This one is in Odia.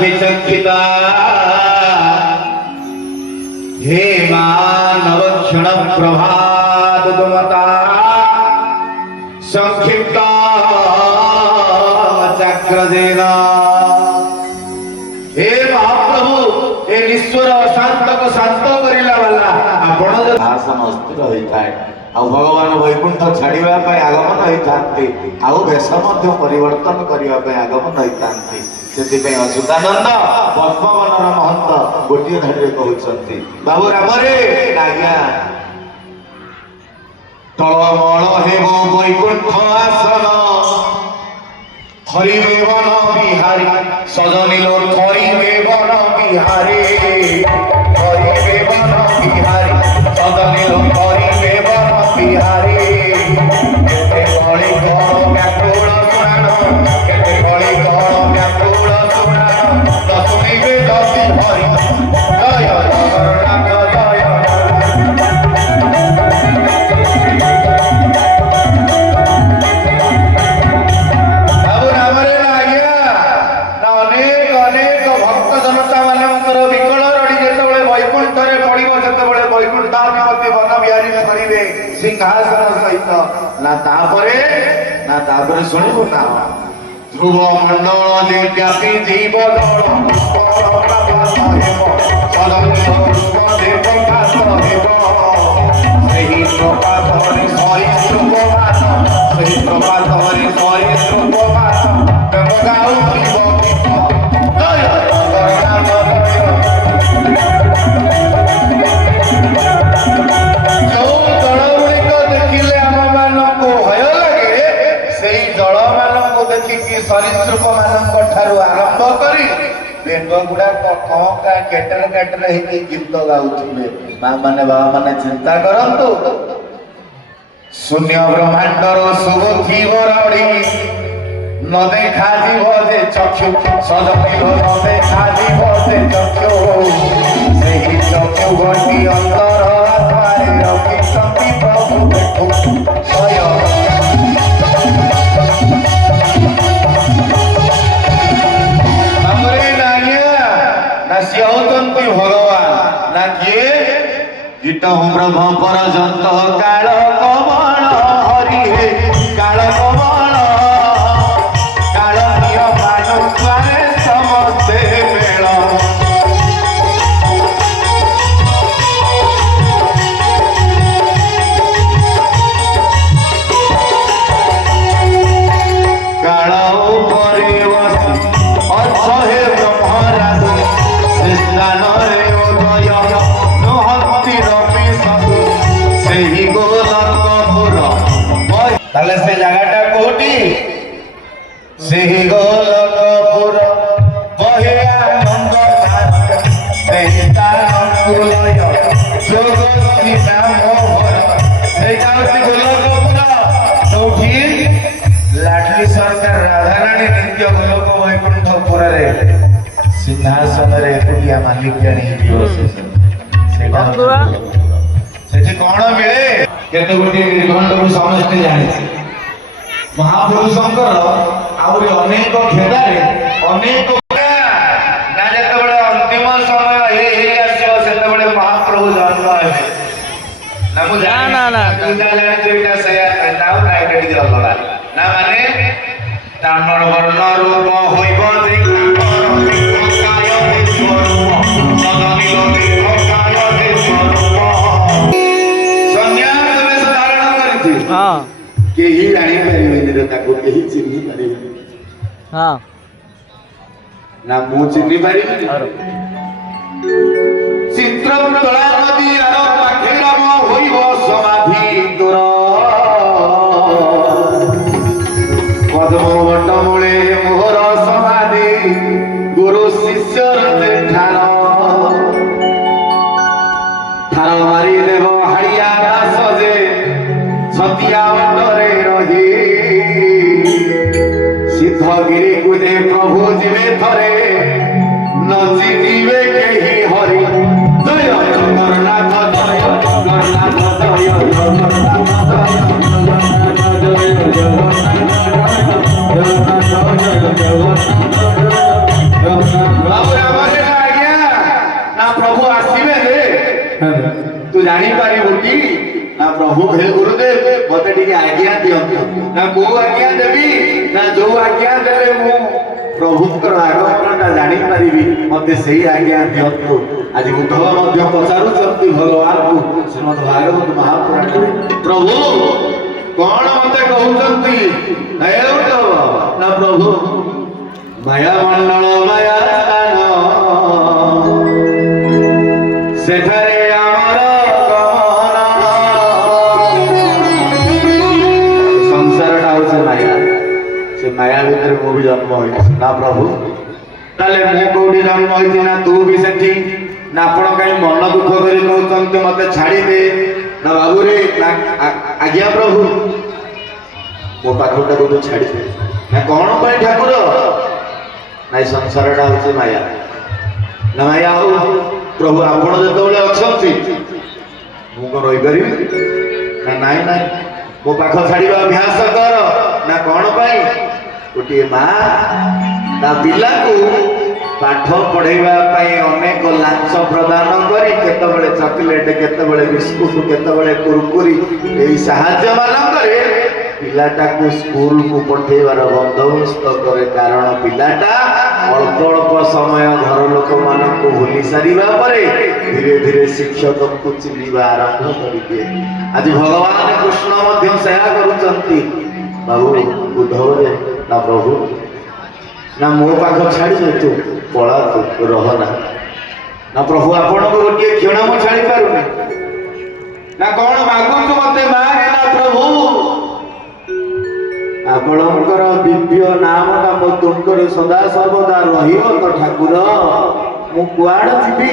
विचक्षिता हे मानव क्षण प्रभात दुमता संक्षिप्त चक्रदेन हे महाप्रभु हे ईश्वर अशांत को शांत करिला वाला आपण भाषण अस्थिर होइथाय आ भगवान वैकुंठ छाड़िबा पय आगमन होइथांती आ भेष मध्य परिवर्तन करिबा पय आगमन होइथांती सेति अच्युतानंद पद्मवनर महंत गोटे धारे कहउछंती बाबू राम रे आज्ञा तळमळ हेबो वैकुंठ आसन हरिवे वन बिहारी सजनिलो हरिवे वन बिहारी हरिवे वन बिहारी सजनिलो हरिवे वन बिहारी केते बळी कोण व्याकुळ सुनानो केते बळी कोण व्याकुळ सुनानो दसुनिबे दसि हरि जय जगन्नाथ जय बाबू राम रे आज्ञा अनेक अनेक भक्त जनता मानकर विकल रड़ी जेतेबेले वैकुंठरे पड़िबो जेतेबेले वैकुंठाधिपति वन बिहारी करिवे सिंहासन सहित ना तापरे सुनिबो ना ध्रुव मंडल जे व्यापी जीव दल ସେହି ପ୍ରପାତରେ ସରୀସୃପମାନ ସେହି ପ୍ରପାତରେ ସରୀସୃପମାନ ପ୍ରେମ ଗାଉଥିବ ଗୀତ ଜୟ ଜଗନ୍ନାଥ ଯୋଉ ଜଳଗୁଡ଼ିକ ଦେଖିଲେ ଆମମାନଙ୍କୁ ଭୟ ଲାଗେ ସେଇ ଜଳମାନଙ୍କୁ ଦେଖିକି ସରୀସୃପମାନଙ୍କ ଠାରୁ ଆରମ୍ଭ କରି ବେଙ୍ଗ ଗୁଡାକ କଙ୍କା କେଟର କେଟର ହେଇକି ଗୀତ ଗାଉଥିବେ ମା ମାନେ ବାବା ମାନେ ଚିନ୍ତା କରନ୍ତୁ ଶୂନ୍ୟ ବ୍ରହ୍ମାଣ୍ଡର ଶୁଭୁଥିବ ରଡ଼ି ନ ଦେଖାଯିବ ଯେ ଚକ୍ଷୁ ସଜମିଲ ନ ଦେଖାଯିବ ଯେ ଚକ୍ଷୁ ସେହି ଚକ୍ଷୁ ଘଟି ଅନ୍ତର ଆତ୍ମାରେ ରଖିଛନ୍ତି ପ୍ରଭୁ ଦେଖୁ ସିଏ ହଉଛନ୍ତି ଭଗବାନ ନା କିଏ କୀଟ ବ୍ରହ୍ମ ପରଜନ୍ତ କାଳ କମଳ ହରି ହେ କାଳ କମଳ କାଳ ନିୟ ମାନୁଷରେ ସମସ୍ତେ ମେଳ କାଳ ଉପରେ ବସି ଅର୍ଥେ ବ୍ରହ୍ମରାଜ ସ୍ନାନରେ ଉଦୟ ନୁହନ୍ତି ରବି ସାଧୁ ସେହି ଗୋଲକପୁର ତାହେଲେ ସେ ଜାଗାଟା କୋଉଠି ସେହି ଗୋଲକପୁର ବହେ ଆନନ୍ଦ ସେହି ସ୍ଥାନକୁଲୟ ଯୋଗୀ ନାମ ସେଇଟା ହଉଛି ଗୋଲକପୁର ଯୋଉଠି ଲାଡଲି ସରକାର ରାଧାରାଣୀ ନିତ୍ୟ ଗୋଲକ ବୈକୁଣ୍ଠପୁରରେ सिंहासन रे एकुटिया मालिक जानी सेठी कौन मिले केते गोटी निर्घंट को समस्त जाने महापुरुषंकर आउरी अनेक खेदारे अनेक ना जेतेबेले अंतिम समय हे आसीबो सेतेबेले महाप्रभु जन्म हेबे ना मु ना जाने जेटा से नाउ राइट दी अलगा ना माने तामर वर्ण रूप होइबो देखु केही जानिपारे ताको केही चिन्हि पारे हां ना मु चिन्हि पारे चित्रतला नदी आर पाखे राम होइबो समाधि तोर पद्मवट मूले मोहर समाधि गुरु शिष्यर ठार ठार मारी देव हाड़िया दास जे छतिया बटरे रही सिद्धगिरी को जे प्रभु जीवे थरे नची जीवे केही हरि जय जगन्नाथ जय जगन्नाथ जय जगन्नाथ जय जगन्नाथ ଜାଣିପାରିବୁ କି? ନା ପ୍ରଭୁ ହେ ଗୁରୁଦେବ ମତେ ଟିକେ ଆଜ୍ଞା ଦିଅନ୍ତୁ। ନା କୋଉ ଆଜ୍ଞା ଦେବି? ନା ଯୋଉ ଆଜ୍ଞା ଦେଲେ ମୁଁ ପ୍ରଭୁଙ୍କର ଆଗମନଟା ଜାଣିପାରିବି ମତେ ସେଇ ଆଜ୍ଞା ଦିଅନ୍ତୁ। ଆଜି ଉଦ୍ଧବ ମଧ୍ୟ ପଚାରୁଛନ୍ତି ଭଗବାନଙ୍କୁ ଶ୍ରୀମଦ୍ ଭାଗବତ ମହାପୁରାଣରେ, ପ୍ରଭୁ କଣ ମତେ କହୁଛନ୍ତି? ହେ ଉଦ୍ଧବ, ନା ପ୍ରଭୁ ମାୟା ମଣ୍ଡଳ ମାୟା ସ୍ଥାନ ସେଠାରେ ଆମର ଗମନ। ସଂସାରଟା ହଉଛି ମାୟା, ସେ ମାୟା ଭିତରେ ମୁଁ ବି ଜନ୍ମ ହୋଇଛି। ନା ପ୍ରଭୁ ତାହେଲେ ମୁଁ କୋଉଠି ଜନ୍ମ ହୋଇଛି? ନା ତୁ ବି ସେଠି। ନା ଆପଣ କାହିଁ ମନ ଦୁଃଖ କରି କହୁଛନ୍ତି ମତେ ଛାଡ଼ିଦେ? ନା ବାବୁରେ ଆଜ୍ଞା ପ୍ରଭୁ ମୋ ପାଖଟାକୁ ତୁ ଛାଡ଼ିଦେ। ନା କଣ ପାଇଁ ଠାକୁର? ନାଇଁ ସଂସାରଟା ହଉଛି ମାୟା। ନା ମାୟା ହଉ ପ୍ରଭୁ ଆପଣ ଯେତେବେଳେ ଅଛନ୍ତି ମୁଁ କଣ ରହିପାରିବି? ନା ନାଇଁ ନାଇଁ ମୋ ପାଖ ଛାଡ଼ିବା ଅଭ୍ୟାସ କର। ନା କଣ ପାଇଁ? ଗୋଟିଏ ମା ତା ପିଲାକୁ ପାଠ ପଢେଇବା ପାଇଁ ଅନେକ ଲାଞ୍ଚ ପ୍ରଦାନ କରି କେତେବେଳେ ଚକୋଲେଟ, କେତେବେଳେ ବିସ୍କୁଟ, କେତେବେଳେ କୁରକୁରି ଏହି ସାହାଯ୍ୟ ମାନଙ୍କରେ ପିଲାଟାକୁ ସ୍କୁଲକୁ ପଠେଇବାର ବନ୍ଦୋବସ୍ତ କରେ। କାରଣ ପିଲାଟା ଅଳ୍ପ ଅଳ୍ପ ସମୟ ଘର ଲୋକମାନଙ୍କୁ ଭୁଲି ସାରିବା ପରେ ଧୀରେ ଧୀରେ ଶିକ୍ଷକଙ୍କୁ ଚିହ୍ନିବା ଆରମ୍ଭ କରିଦିଏ। ଆଜି ଭଗବାନ କୃଷ୍ଣ ମଧ୍ୟ ସେୟା କରୁଛନ୍ତି। ବାବୁ ଉଦ୍ଧବରେ, ନା ପ୍ରଭୁ ନା ମୋ ପାଖ ଛାଡ଼ିଦେ, ତୁ ପଳା, ତୁ ରହନା। ନା ପ୍ରଭୁ ଆପଣଙ୍କୁ ଗୋଟିଏ କ୍ଷଣ ମୁଁ ଛାଡ଼ି ପାରୁନି। ନା କଣ ମାଗୁଛୁ ମତେ? ମା ହେଲା ପ୍ରଭୁ ଆପଣଙ୍କର ଦିବ୍ୟ ନାମଟା ମୋ ତୁଣ୍ଡରେ ସଦା ସର୍ବଦା ରହିବ ତ ଠାକୁର। ମୁଁ କୁଆଡେ ଯିବି?